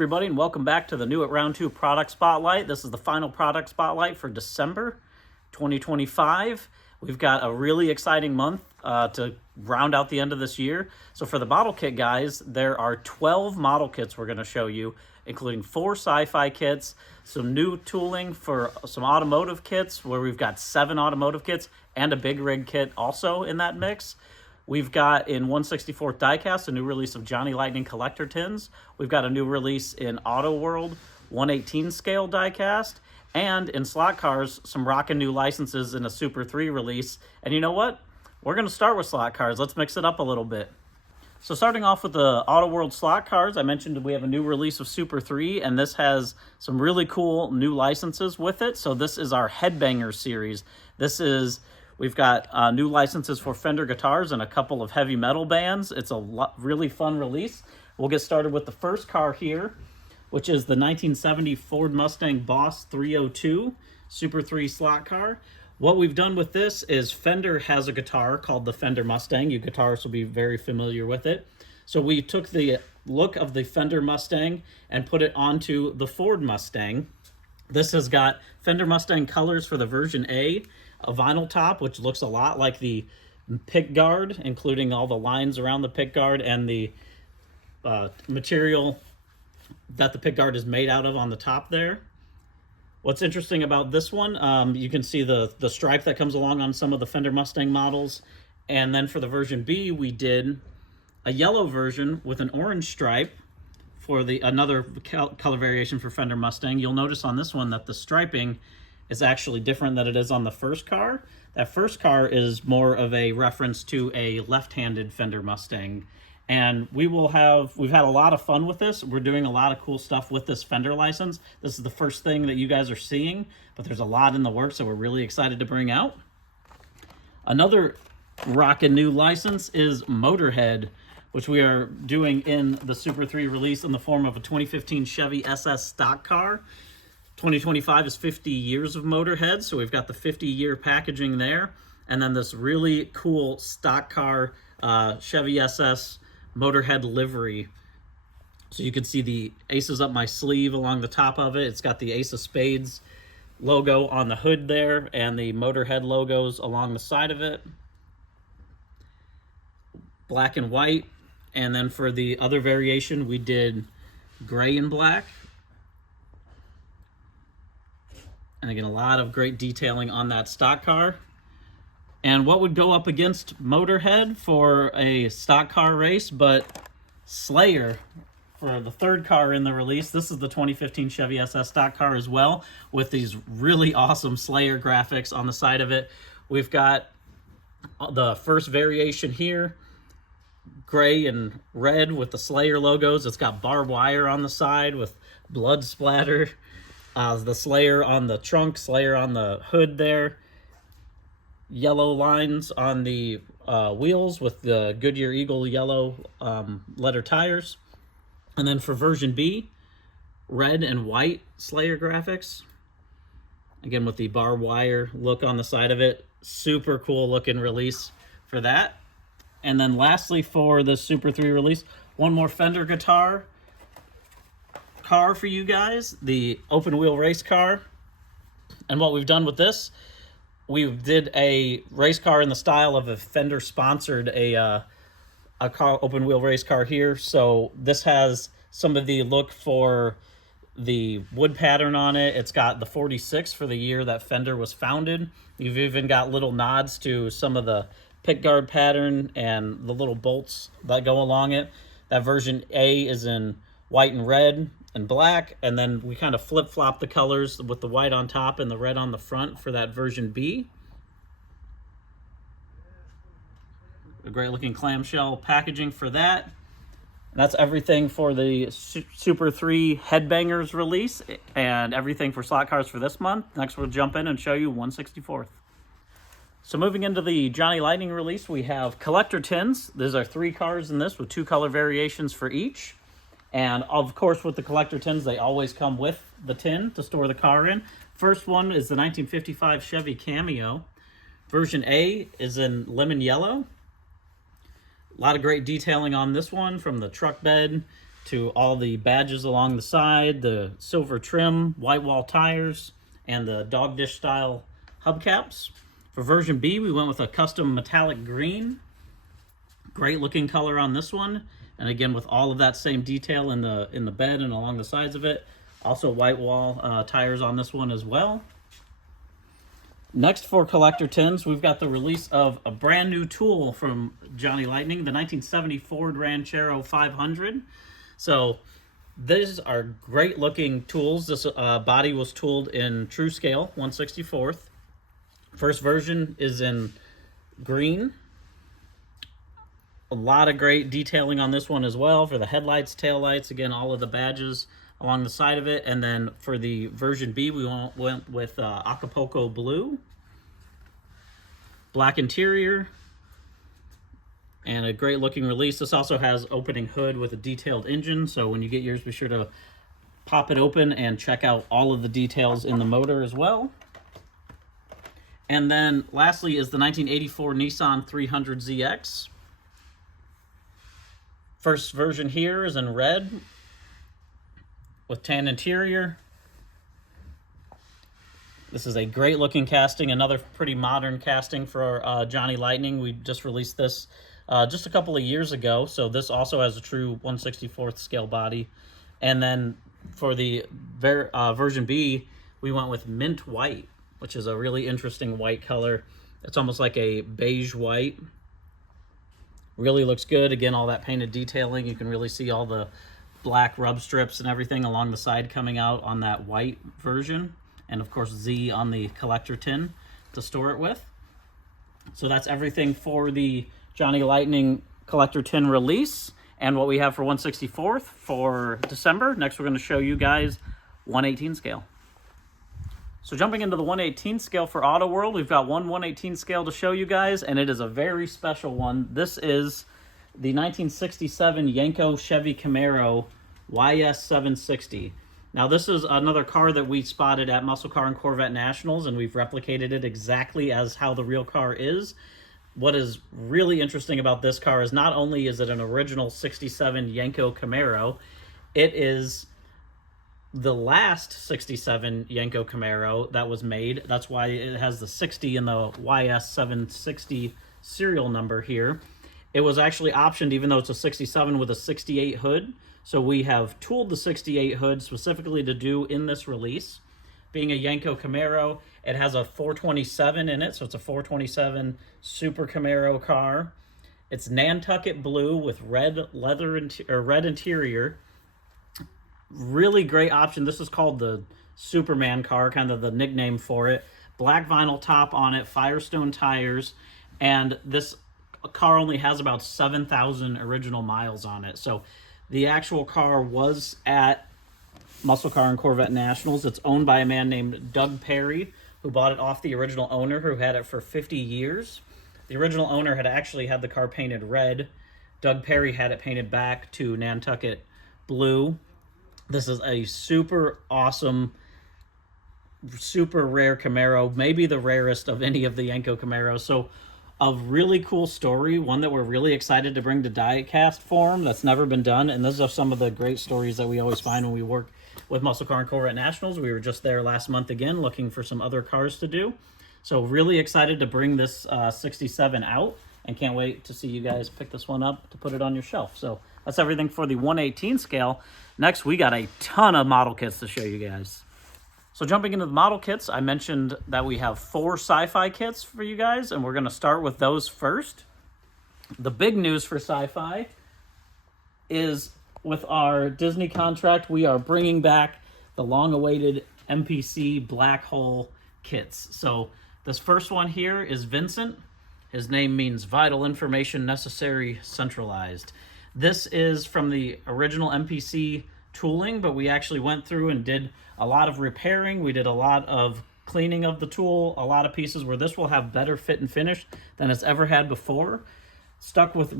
everybody, and welcome back to the New at Round 2 Product Spotlight. This is the final product spotlight for December 2025. We've got a really exciting month to round out the end of this year. So for the model kit guys, there are 12 model kits we're going to show you, including 4 SCI-FI kits, some new tooling for some automotive kits, where we've got 7 automotive kits and a big rig kit also in that mix. We've got in 1/64th diecast a new release of Johnny Lightning collector tins. We've got a new release in Auto World 1/18 scale diecast. And in slot cars, some rockin' new licenses in a Super 3 release. And you know what? We're going to start with slot cars. Let's mix it up a little bit. So starting off with the Auto World slot cars, I mentioned we have a new release of Super 3, and this has some really cool new licenses with it. So this is our Headbangers series. We've got new licenses for Fender guitars and a couple of heavy metal bands. It's a really fun release. We'll get started with the first car here, which is the 1970 Ford Mustang Boss 302 Super 3 slot car. What we've done with this is Fender has a guitar called the Fender Mustang. You guitarists will be very familiar with it. So we took the look of the Fender Mustang and put it onto the Ford Mustang. This has got Fender Mustang colors for the version A, a vinyl top, which looks a lot like the pick guard, including all the lines around the pick guard and the material that the pick guard is made out of on the top there. What's interesting about this one, you can see the stripe that comes along on some of the Fender Mustang models. And then for the version B, we did a yellow version with an orange stripe for another color variation for Fender Mustang. You'll notice on this one that the striping is actually different than it is on the first car. That first car is more of a reference to a left-handed Fender Mustang. And we've had a lot of fun with this. We're doing a lot of cool stuff with this Fender license. This is the first thing that you guys are seeing, but there's a lot in the works that we're really excited to bring out. Another rockin' new license is Motorhead, which we are doing in the Super 3 release in the form of a 2015 Chevy SS stock car. 2025 is 50 years of Motorhead, so we've got the 50-year packaging there. And then this really cool stock car Chevy SS Motorhead livery. So you can see the Aces Up My Sleeve along the top of it. It's got the Ace of Spades logo on the hood there and the Motorhead logos along the side of it. Black and white. And then for the other variation, we did gray and black. And again, a lot of great detailing on that stock car. And what would go up against Motorhead for a stock car race, but Slayer for the third car in the release. This is the 2015 Chevy SS stock car as well, with these really awesome Slayer graphics on the side of it. We've got the first variation here, gray and red with the Slayer logos. It's got barbed wire on the side with blood splatter. The Slayer on the trunk, Slayer on the hood there. Yellow lines on the wheels with the Goodyear Eagle yellow letter tires. And then for version B, red and white Slayer graphics. Again, with the barbed wire look on the side of it. Super cool looking release for that. And then lastly for the Super 3 release, one more Fender guitar car for you guys, the open wheel race car. And what we've done with this, we did a race car in the style of a Fender sponsored a car, open wheel race car here. So this has some of the look for the wood pattern on it. It's got the 46 for the year that Fender was founded. You've even got little nods to some of the pickguard pattern and the little bolts that go along it. That version A is in white and red and black, and then we kind of flip-flop the colors with the white on top and the red on the front for that version B. A great looking clamshell packaging for that. And that's everything for the Super 3 Headbangers release and everything for slot cars for this month. Next we'll jump in and show you 1/64th. So moving into the Johnny Lightning release, we have collector tins. There's our 3 cars in this with 2 color variations for each. And of course, with the collector tins, they always come with the tin to store the car in. First one is the 1955 Chevy Cameo. Version A is in lemon yellow. A lot of great detailing on this one, from the truck bed to all the badges along the side, the silver trim, white wall tires, and the dog dish style hubcaps. For version B, we went with a custom metallic green. Great looking color on this one. And again, with all of that same detail in the bed and along the sides of it. Also white wall tires on this one as well. Next, for collector tins, we've got the release of a brand new tool from Johnny Lightning, the 1970 Ford Ranchero 500. So these are great looking tools. This body was tooled in true scale, 1/64. First version is in green. A lot of great detailing on this one as well for the headlights, taillights, again, all of the badges along the side of it. And then for the version B, we went with Acapulco blue, black interior, and a great looking release. This also has opening hood with a detailed engine, so when you get yours, be sure to pop it open and check out all of the details in the motor as well. And then lastly is the 1984 Nissan 300ZX. First version here is in red with tan interior. This is a great looking casting, another pretty modern casting for Johnny Lightning. We just released this just a couple of years ago, so this also has a true 1/64 scale body. And then for the version B, we went with mint white, which is a really interesting white color. It's almost like a beige white. Really looks good. Again, all that painted detailing. You can really see all the black rub strips and everything along the side coming out on that white version. And of course, Z on the collector tin to store it with. So that's everything for the Johnny Lightning collector tin release and what we have for 1/64 for December. Next, we're going to show you guys 1/18 scale. So jumping into the 1/18 scale for Auto World, we've got one 1/18 scale to show you guys, and it is a very special one. This is the 1967 Yenko Chevy Camaro YS760. Now this is another car that we spotted at Muscle Car and Corvette Nationals, and we've replicated it exactly as how the real car is. What is really interesting about this car is not only is it an original 67 Yenko Camaro, it is the last 67 Yenko Camaro that was made. That's why it has the 60 in the YS760 serial number here. It was actually optioned, even though it's a 67 with a 68 hood. So we have tooled the 68 hood specifically to do in this release. Being a Yenko Camaro, it has a 427 in it, so it's a 427 Super Camaro car. It's Nantucket blue with red leather red interior. Really great option. This is called the Superman car, kind of the nickname for it. Black vinyl top on it, Firestone tires, and this car only has about 7,000 original miles on it. So the actual car was at Muscle Car and Corvette Nationals. It's owned by a man named Doug Perry, who bought it off the original owner, who had it for 50 years. The original owner had actually had the car painted red. Doug Perry had it painted back to Nantucket blue. This is a super awesome, super rare Camaro, maybe the rarest of any of the Yenko Camaros. So a really cool story, one that we're really excited to bring to diecast form that's never been done. And those are some of the great stories that we always find when we work with Muscle Car and Corvette Nationals. We were just there last month again looking for some other cars to do. So really excited to bring this 67 out, and can't wait to see you guys pick this one up to put it on your shelf. So that's everything for the 1/18 scale. Next, we got a ton of model kits to show you guys. So jumping into the model kits, I mentioned that we have 4 SCI-FI kits for you guys, and we're going to start with those first. The big news for SCI-FI is with our Disney contract, we are bringing back the long-awaited MPC Black Hole kits. So this first one here is Vincent. His name means Vital Information Necessary Centralized. This is from the original MPC tooling, but we actually went through and did a lot of repairing. We did a lot of cleaning of the tool, a lot of pieces where this will have better fit and finish than it's ever had before. Stuck with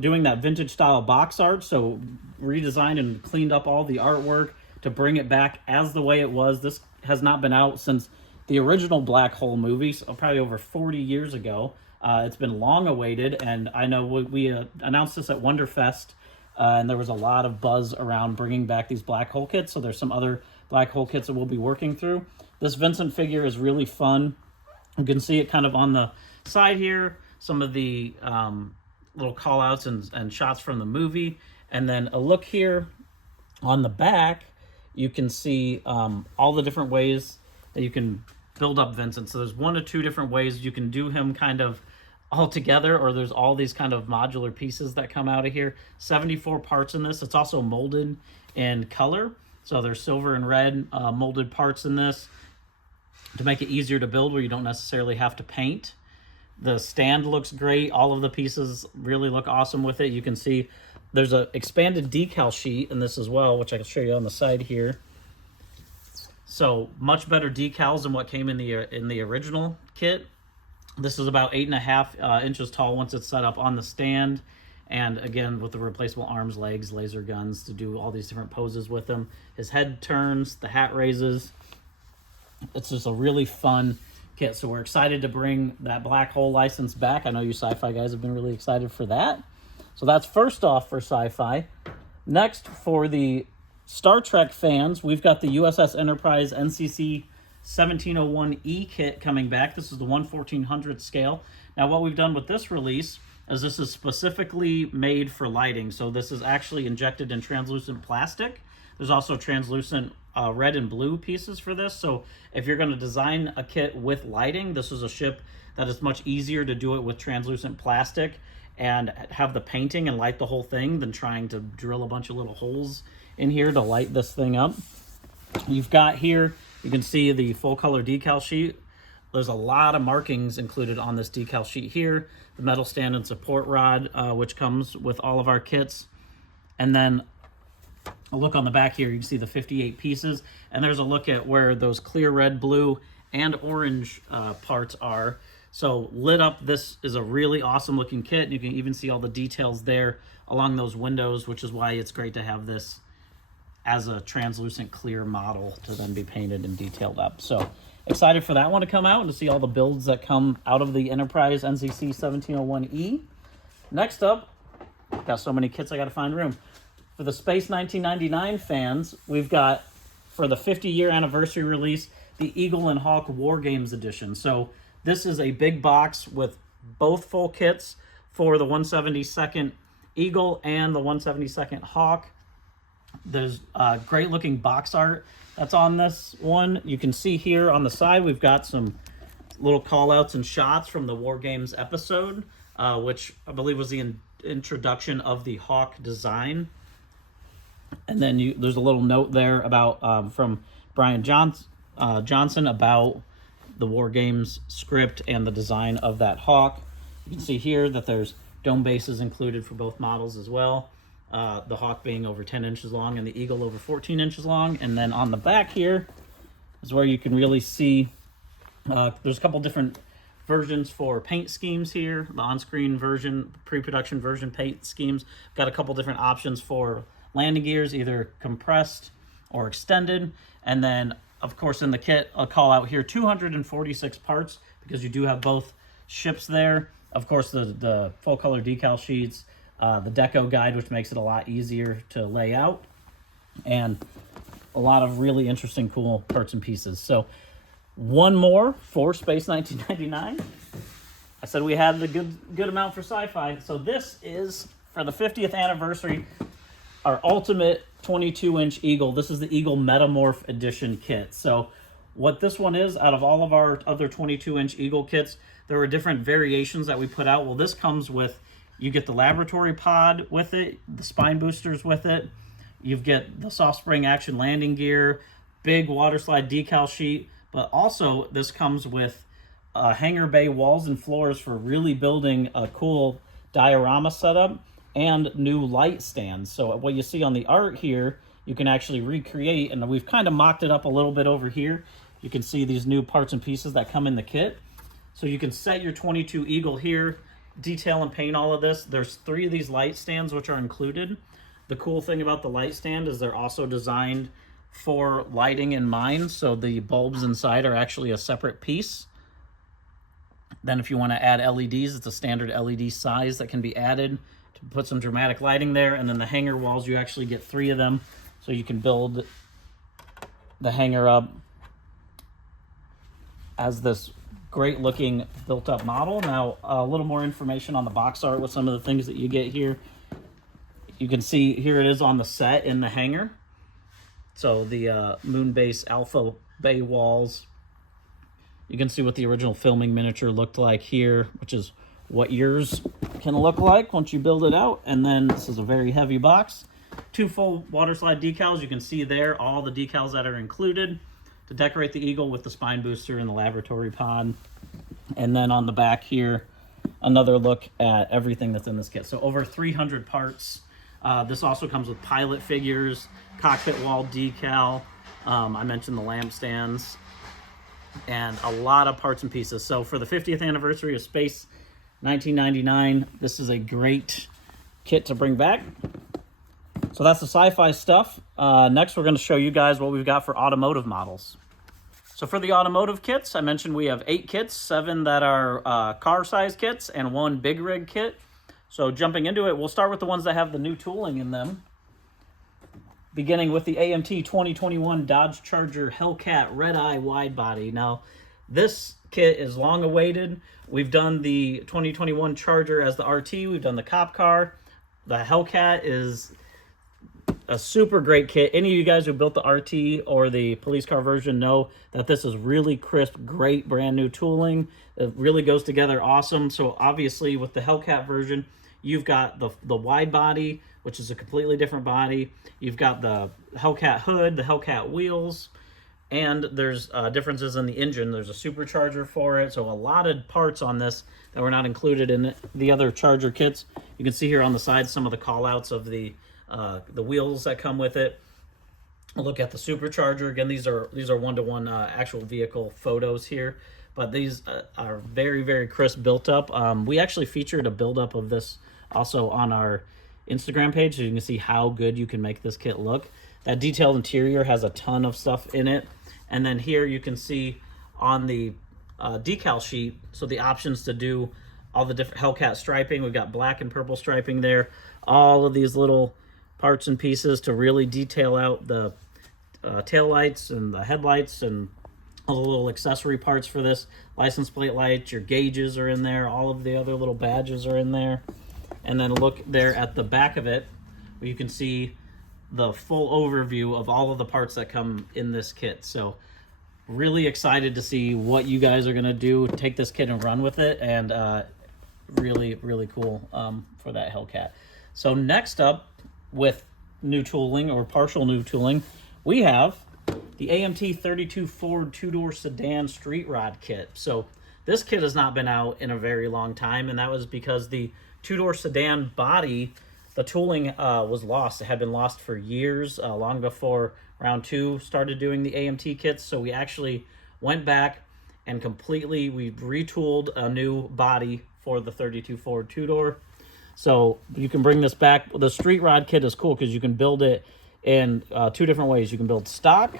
doing that vintage style box art, so redesigned and cleaned up all the artwork to bring it back as the way it was. This has not been out since the original Black Hole movie, so probably over 40 years ago. It's been long awaited, and I know we announced this at Wonderfest and there was a lot of buzz around bringing back these black hole kits. So there's some other black hole kits that we'll be working through. This Vincent figure is really fun. You can see it kind of on the side here, some of the little call outs and shots from the movie. And then a look here on the back, you can see all the different ways that you can build up Vincent. So there's 1 to 2 different ways you can do him kind of all together, or there's all these kind of modular pieces that come out of here. 74 parts in this. It's also molded in color. So there's silver and red molded parts in this to make it easier to build where you don't necessarily have to paint. The stand looks great. All of the pieces really look awesome with it. You can see there's an expanded decal sheet in this as well, which I can show you on the side here. So much better decals than what came in the original kit. This is about 8.5 inches tall once it's set up on the stand. And again, with the replaceable arms, legs, laser guns to do all these different poses with him. His head turns, the hat raises. It's just a really fun kit. So we're excited to bring that black hole license back. I know you sci-fi guys have been really excited for that. So that's first off for sci-fi. Next, for the Star Trek fans, we've got the USS Enterprise NCC 1701E kit coming back. This is the 1/1400th scale. Now what we've done with this release is this is specifically made for lighting. So this is actually injected in translucent plastic. There's also translucent red and blue pieces for this. So if you're going to design a kit with lighting, this is a ship that is much easier to do it with translucent plastic and have the painting and light the whole thing than trying to drill a bunch of little holes in here to light this thing up. You've got here, you can see the full color decal sheet. There's a lot of markings included on this decal sheet here. The metal stand and support rod, which comes with all of our kits. And then a look on the back here, you can see the 58 pieces. And there's a look at where those clear red, blue, and orange parts are. So lit up, this is a really awesome looking kit. You can even see all the details there along those windows, which is why it's great to have this as a translucent clear model to then be painted and detailed up. So excited for that one to come out and to see all the builds that come out of the Enterprise NCC 1701E. Next up, got so many kits I got to find room. For the Space 1999 fans, we've got, for the 50-year anniversary release, the Eagle and Hawk War Games edition. So this is a big box with both full kits for the 172nd Eagle and the 172nd Hawk. There's great looking box art that's on this one. You can see here on the side, we've got some little call outs and shots from the War Games episode, which I believe was the introduction of the Hawk design. And then there's a little note there about from Brian Johnson about the War Games script and the design of that Hawk. You can see here that there's dome bases included for both models as well. The Hawk being over 10 inches long and the Eagle over 14 inches long. And then on the back here is where you can really see there's a couple different versions for paint schemes here. The on-screen version, pre-production version paint schemes. Got a couple different options for landing gears, either compressed or extended. And then, of course, in the kit, I'll call out here 246 parts because you do have both ships there. Of course, the full color decal sheets, the deco guide, which makes it a lot easier to lay out, and a lot of really interesting, cool parts and pieces. So one more for Space 1999. I said we had the good amount for sci-fi. So this is, for the 50th anniversary, our ultimate 22-inch Eagle. This is the Eagle Metamorph Edition kit. So what this one is, out of all of our other 22-inch Eagle kits, there were different variations that we put out. Well, this comes with, you get the laboratory pod with it, the spine boosters with it, you get the soft spring action landing gear, big water slide decal sheet, but also this comes with hangar bay walls and floors for really building a cool diorama setup and new light stands. So what you see on the art here, you can actually recreate, and we've kind of mocked it up a little bit over here. You can see these new parts and pieces that come in the kit. So you can set your 22 Eagle here, detail and paint all of this. There's 3 of these light stands which are included. The cool thing about the light stand is they're also designed for lighting in mind, so the bulbs inside are actually a separate piece. Then if you want to add LEDs, it's a standard LED size that can be added to put some dramatic lighting there. And then the hanger walls, you actually get 3 of them, so you can build the hanger up as this great looking built up model. Now, a little more information on the box art with some of the things that you get here. You can see here it is on the set in the hangar. So the moon base alpha bay walls. You can see what the original filming miniature looked like here, which is what yours can look like once you build it out. And then this is a very heavy box. 2 full water slide decals. You can see there all the decals that are included to decorate the Eagle with the spine booster and the laboratory pod. And then on the back here, another look at everything that's in this kit. So over 300 parts. This also comes with pilot figures, cockpit wall decal. I mentioned the lamp stands, and a lot of parts and pieces. So for the 50th anniversary of Space 1999, this is a great kit to bring back. So that's the sci-fi stuff. Next, we're going to show you guys what we've got for automotive models. So for the automotive kits, I mentioned we have 8 kits, 7 that are car size kits, and 1 big rig kit. So jumping into it, we'll start with the ones that have the new tooling in them. Beginning with the AMT 2021 Dodge Charger Hellcat Red Eye Wide Body. Now, this kit is long awaited. We've done the 2021 Charger as the RT. We've done the cop car. The Hellcat is a super great kit. Any of you guys who built the RT or the police car version know that this is really crisp, great brand new tooling. It really goes together awesome. So obviously with the Hellcat version, you've got the wide body, which is a completely different body. You've got the Hellcat hood, the Hellcat wheels, and there's differences in the engine. There's a supercharger for it, so a lot of parts on this that were not included in the other Charger kits. You can see here on the side some of the call-outs of the wheels that come with it. A look at the supercharger. Again, these are one-to-one actual vehicle photos here, but these are very, very crisp built up. We actually featured a build-up of this also on our Instagram page, so you can see how good you can make this kit look. That detailed interior has a ton of stuff in it. And then here you can see on the decal sheet, so the options to do all the different Hellcat striping. We've got black and purple striping there. All of these little parts and pieces to really detail out the tail lights and the headlights and all the little accessory parts for this. License plate lights, your gauges are in there. All of the other little badges are in there. And then look there at the back of it, where you can see the full overview of all of the parts that come in this kit. So really excited to see what you guys are going to do, take this kit and run with it, and really, really cool for that Hellcat. So next up with new tooling or partial new tooling, we have the AMT 32 Ford 2-door sedan street rod kit. So this kit has not been out in a very long time, and that was because the 2-door sedan body, the tooling was lost. It had been lost for years, long before Round 2 started doing the AMT kits. So we actually went back and we retooled a new body for the 32 Ford 2-door. So you can bring this back. The street rod kit is cool because you can build it in 2 different ways. You can build stock,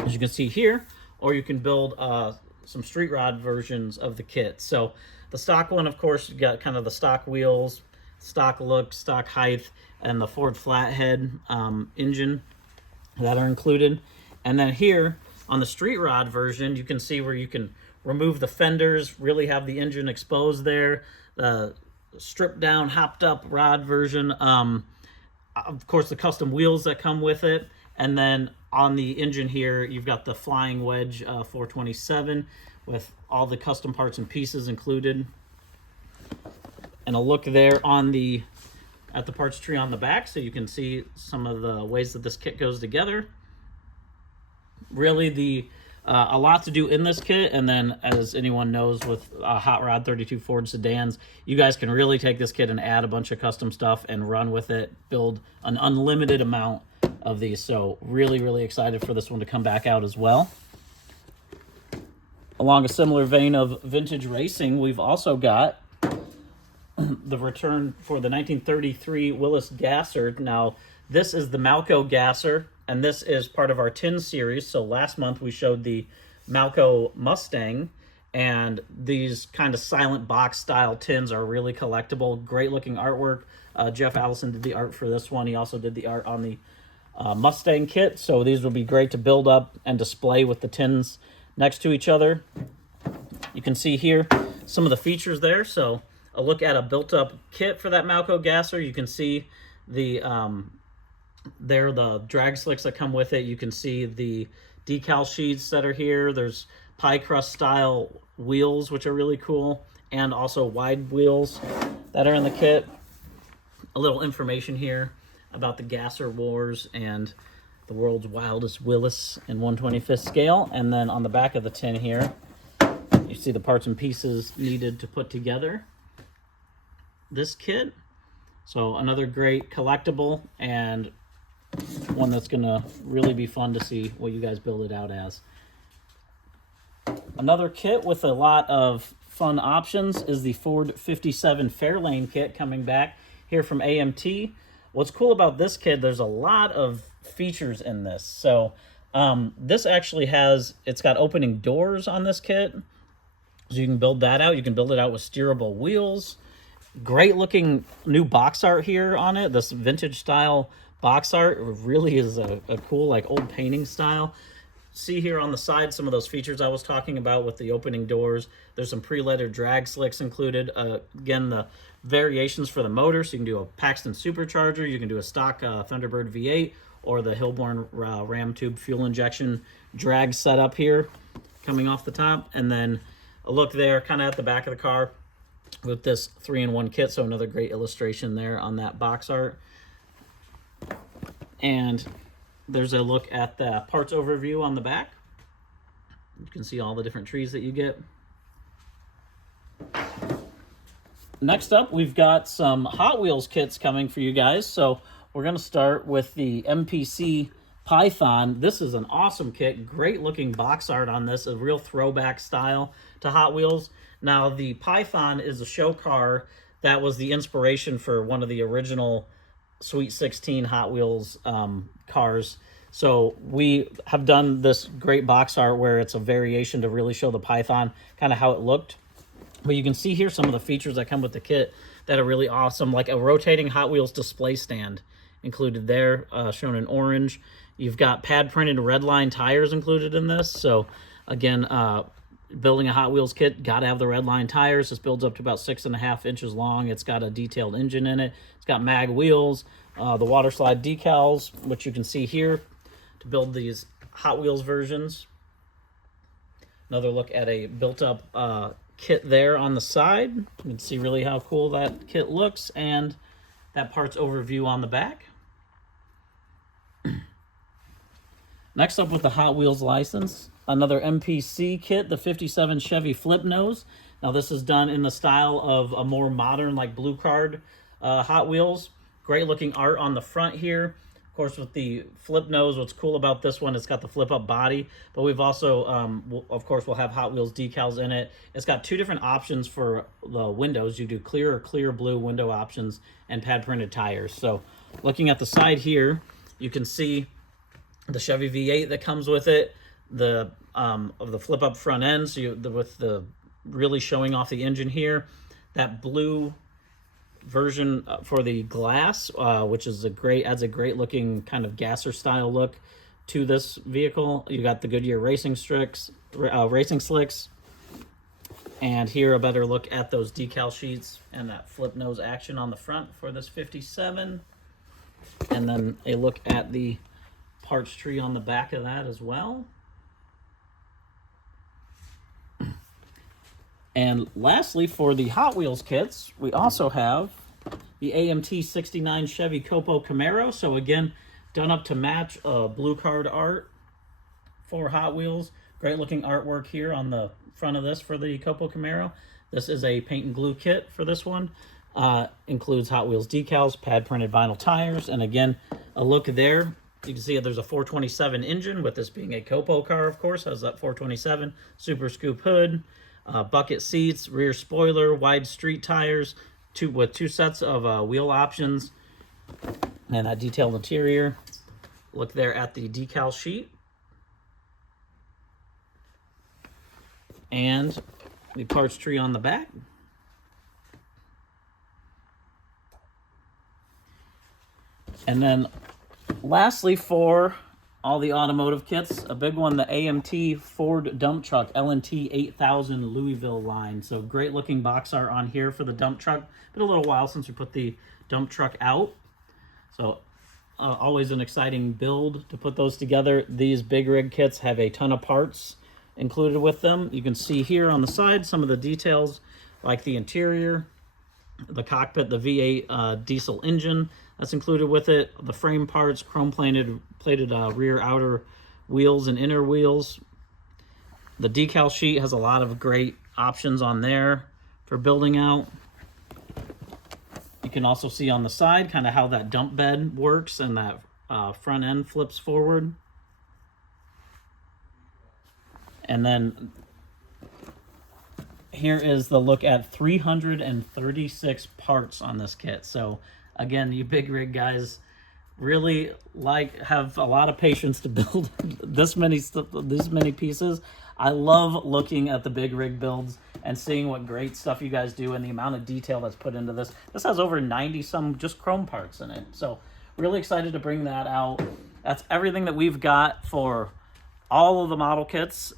as you can see here, or you can build some street rod versions of the kit. So the stock one, of course, you got kind of the stock wheels, stock look, stock height, and the Ford flathead engine that are included. And then here on the street rod version, you can see where you can remove the fenders, really have the engine exposed there. The stripped down, hopped up rod version. Of course, the custom wheels that come with it. And then on the engine here, you've got the Flying Wedge 427 with all the custom parts and pieces included. And a look there at the parts tree on the back, so you can see some of the ways that this kit goes together. Really a lot to do in this kit, and then as anyone knows with Hot Rod 32 Ford sedans, you guys can really take this kit and add a bunch of custom stuff and run with it, build an unlimited amount of these. So really, really excited for this one to come back out as well. Along a similar vein of vintage racing, we've also got the return for the 1933 Willis Gasser. Now, this is the Malco Gasser, and this is part of our tin series. So last month we showed the Malco Mustang, And these kind of silent box style tins are really collectible. Great looking artwork. Jeff Allison did the art for this one. He also did the art on the Mustang kit. So these would be great to build up and display with the tins next to each other. You can see here some of the features there. So a look at a built up kit for that Malco gasser. You can see the the drag slicks that come with it. You can see the decal sheets that are here. There's pie crust style wheels, which are really cool, and also wide wheels that are in the kit. A little information here about the gasser wars and the world's wildest Willis in 1/25th scale. And then on the back of the tin here, you see the parts and pieces needed to put together this kit. So another great collectible, and one that's gonna really be fun to see what you guys build it out as. Another kit with a lot of fun options is the Ford 57 Fairlane kit coming back here from AMT. What's cool about this kit, there's a lot of features in this. So this actually it's got opening doors on this kit. So you can build that out. You can build it out with steerable wheels. Great looking new box art here on it. This vintage style box art really is a cool like old painting style. See here on the side some of those features I was talking about with the opening doors. There's some pre-lettered drag slicks included. Again, the variations for the motor. So you can do a Paxton supercharger. You can do a stock Thunderbird V8 or the Hillborn Ram tube fuel injection drag setup here coming off the top. And then a look there kind of at the back of the car with this 3-in-1 kit. So another great illustration there on that box art. And there's a look at the parts overview on the back. You can see all the different trees that you get. Next up, we've got some Hot Wheels kits coming for you guys. So we're going to start with the MPC Python. This is an awesome kit. Great looking box art on this, a real throwback style to Hot Wheels. Now, the Python is a show car that was the inspiration for one of the original Sweet 16 Hot Wheels cars. So we have done this great box art where it's a variation to really show the Python, kind of how it looked. But you can see here some of the features that come with the kit that are really awesome, like a rotating Hot Wheels display stand included there, shown in orange. You've got pad printed red line tires included in this. So again, building a Hot Wheels kit, got to have the red line tires. This builds up to about 6.5 inches long. It's got a detailed engine in it. It's got mag wheels, the water slide decals, which you can see here to build these Hot Wheels versions. Another look at a built-up kit there on the side. You can see really how cool that kit looks, and that parts overview on the back. Next up with the Hot Wheels license, another MPC kit, the 57 Chevy Flip Nose. Now this is done in the style of a more modern, like blue card Hot Wheels. Great looking art on the front here. Of course, with the flip nose, what's cool about this one, it's got the flip up body, but we've also, of course, we'll have Hot Wheels decals in it. It's got two different options for the windows. You do clear or clear blue window options and pad printed tires. So looking at the side here, you can see the Chevy V8 that comes with it, the flip up front end, so with the really showing off the engine here, that blue version for the glass, which is adds a great looking kind of gasser style look to this vehicle. You got the Goodyear racing slicks, and here a better look at those decal sheets and that flip nose action on the front for this 57, and then a look at the parts tree on the back of that as well. And lastly, for the Hot Wheels kits, we also have the AMT 69 Chevy Copo Camaro. So again, done up to match blue card art for Hot Wheels. Great looking artwork here on the front of this for the Copo Camaro. This is a paint and glue kit for this one. Includes Hot Wheels decals, pad printed vinyl tires, and again, a look there. You can see there's a 427 engine, with this being a Copo car, of course, has that 427, super scoop hood, bucket seats, rear spoiler, wide street tires, with two sets of wheel options, and that detailed interior. Look there at the decal sheet. And the parts tree on the back. And then lastly, for all the automotive kits, a big one, the AMT Ford dump truck LNT 8000 Louisville line. So great looking box art on here for the dump truck. Been a little while since we put the dump truck out. So always an exciting build to put those together. These big rig kits have a ton of parts included with them. You can see here on the side some of the details like the interior, the cockpit, the V8 diesel engine that's included with it, the frame parts, chrome plated rear outer wheels and inner wheels. The decal sheet has a lot of great options on there for building out. You can also see on the side kind of how that dump bed works, and that front end flips forward. And then here is the look at 336 parts on this kit. So again, you big rig guys really have a lot of patience to build this many pieces. I love looking at the big rig builds and seeing what great stuff you guys do and the amount of detail that's put into this. This has over 90 some just chrome parts in it. So really excited to bring that out. That's everything that we've got for all of the model kits,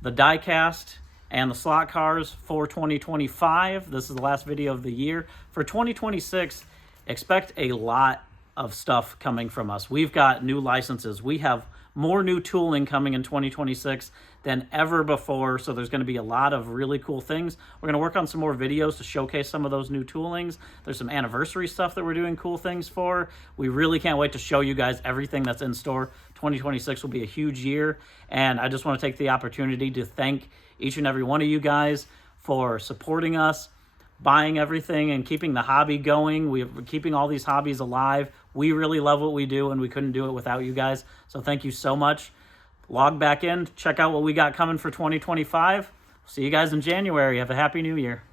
the die cast, and the slot cars for 2025. This is the last video of the year. For 2026, expect a lot of stuff coming from us. We've got new licenses. We have more new tooling coming in 2026 than ever before, so there's going to be a lot of really cool things. We're going to work on some more videos to showcase some of those new toolings. There's some anniversary stuff that we're doing cool things for. We really can't wait to show you guys everything that's in store. 2026 will be a huge year, and I just want to take the opportunity to thank each and every one of you guys for supporting us, buying everything, and keeping the hobby going. We're keeping all these hobbies alive. We really love what we do, and we couldn't do it without you guys. So thank you so much. Log back in, check out what we got coming for 2025. See you guys in January. Have a happy new year.